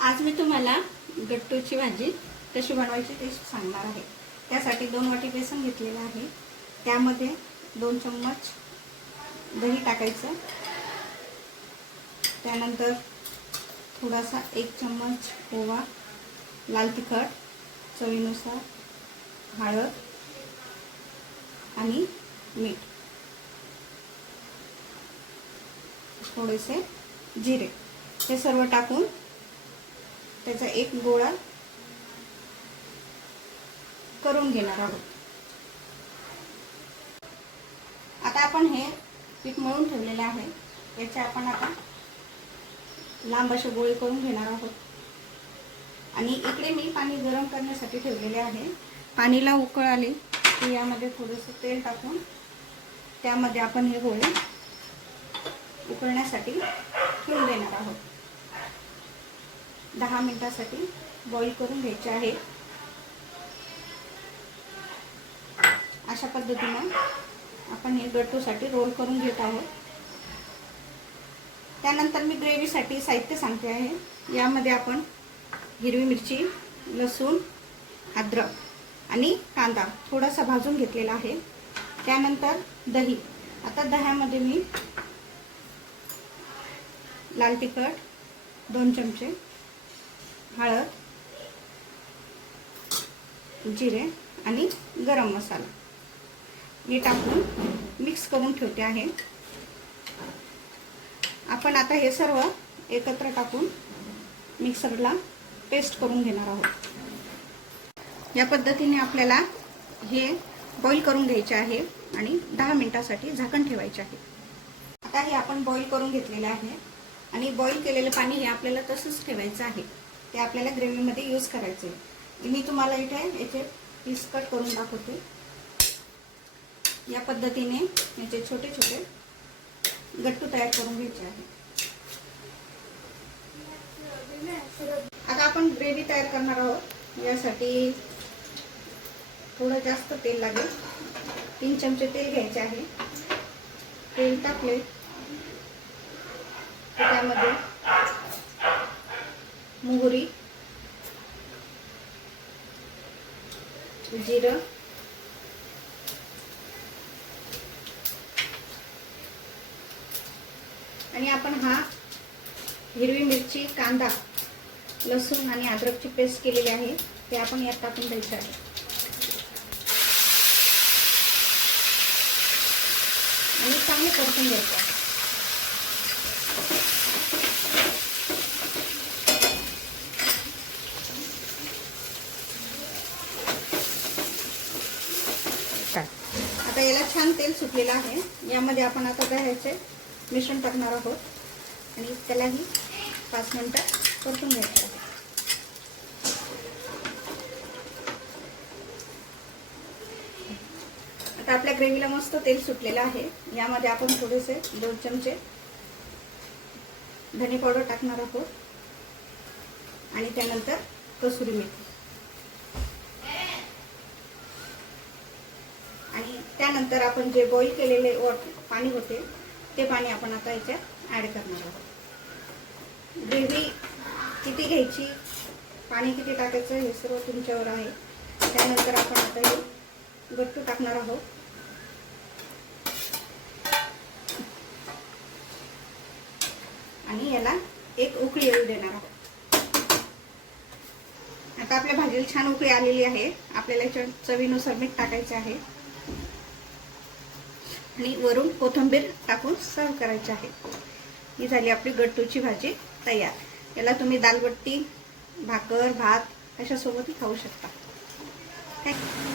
आज मी तुम्हाला गट्टूची भाजी कशी बनवायची ते सांगणार आहे। त्यासाठी 2 वाटी बेसन घेतलेलं आहे। त्यामध्ये 2 चम्मच दही टाकायचं। त्यानंतर थोडासा 1 चम्मच ओवा, लाल तिखट, चवीनुसार हळद आणि मीठ, थोडेसे जिरे, हे सर्व टाकून त्याचा एक गोळा करून घेणार आहोत। आता आपण हे पीठ मळून ठेवलेले आहे। याचे आपण आता लांब असे गोळे करून घेणार आहोत। आणि इकडे मी पाणी गरम करण्यासाठी ठेवलेले आहे। पाणीला उकळ आली की यामध्ये थोडेसे तेल टाकून त्यामध्ये आपण हे गोळे उकळण्यासाठी ठेवून देणार आहोत। 10 मिनिटांसाठी बॉईल करून घ्यायचे आहे। अशा पद्धतीने आपण हे गट्टूसाठी रोल करून घेत आहोत। त्यानंतर मी ग्रेव्हीसाठी साहित्य सांगते आहे। यामध्ये आपण हिरवी मिरची, लसूण, अद्रक आणि कांदा थोडासा भाजून घेतलेला आहे। त्यानंतर दही, आता दह्यामध्ये मी लाल तिखट 2 चमचे, हळद, जिरे आणि गरम मसाला मी टाकून मिक्स करून ठेवते आहे। आपण आता हे सर्व एकत्र टाकून मिक्सरला पेस्ट करून घेणार आहोत। या पद्धतीने आपल्याला हे बॉईल करून घ्यायचे आहे आणि 10 मिनिटांसाठी झाकण ठेवायचे आहे। आता हे आपण बॉईल करून घेतलेले आहे आणि बॉईल केलेले पाणी हे आपल्याला तसंच ठेवायचं आहे। ते आपल्याला ग्रेव्हीमध्ये यूज करायचे आहे। मी तुम्हाला इथे याचे पीस कट करून दाखवते। या पद्धतीने याचे छोटे छोटे गट्टू तयार करून घ्यायचे आहे। आता आपण ग्रेव्ही तयार करणार आहोत। यासाठी थोडं जास्त तेल लागेल। 3 चमचे तेल घ्यायचे आहे। तेल टाकले त्यामध्ये मोहरी, जिरं, आणि आपण हा हिरवी मिरची, कांदा, लसूण आणि अद्रकची पेस्ट केलेली आहे ते आपण यात टाकून द्यायचे आहे। आणि चांगले परतून घ्यायचे आहे। आता याला छान तेल सुटलेलं आहे। यामध्ये आपण आता दह्याचे मिश्रण टाकणार आहोत आणि त्यालाही 5 मिनिटं परतून घ्यायचं आहे। आता आपल्या ग्रेव्हीला मस्त तेल सुटलेलं आहे। यामध्ये आपण थोडेसे 2 चमचे धने पावडर टाकणार आहोत आणि त्यानंतर कसुरी मेथी, आणि त्यानंतर आपण जे बॉईल केलेले पाणी होते ते पाणी आपण आता याच्यात ॲड करणार आहोत। ग्रेव्ही किती घ्यायची, पाणी किती टाकायचं हे सर्व तुमच्यावर आहे। त्यानंतर आपण आता हे गट्टू टाकणार आहोत आणि याला एक उकळी येऊ देणार आहोत। आता आपल्या भाजीला छान उकळी आलेली आहे। आपल्याला याच्यात चवीनुसार मीठ टाकायचे आहे आणि वरून कोथिंबीर टाकून सर्व करायचे आहे। ही झाली आपली गट्टूची भाजी तयार। याला तुम्ही दालबट्टी, भाकर, भात अशा सोबतही खाऊ शकता। थँक्यू।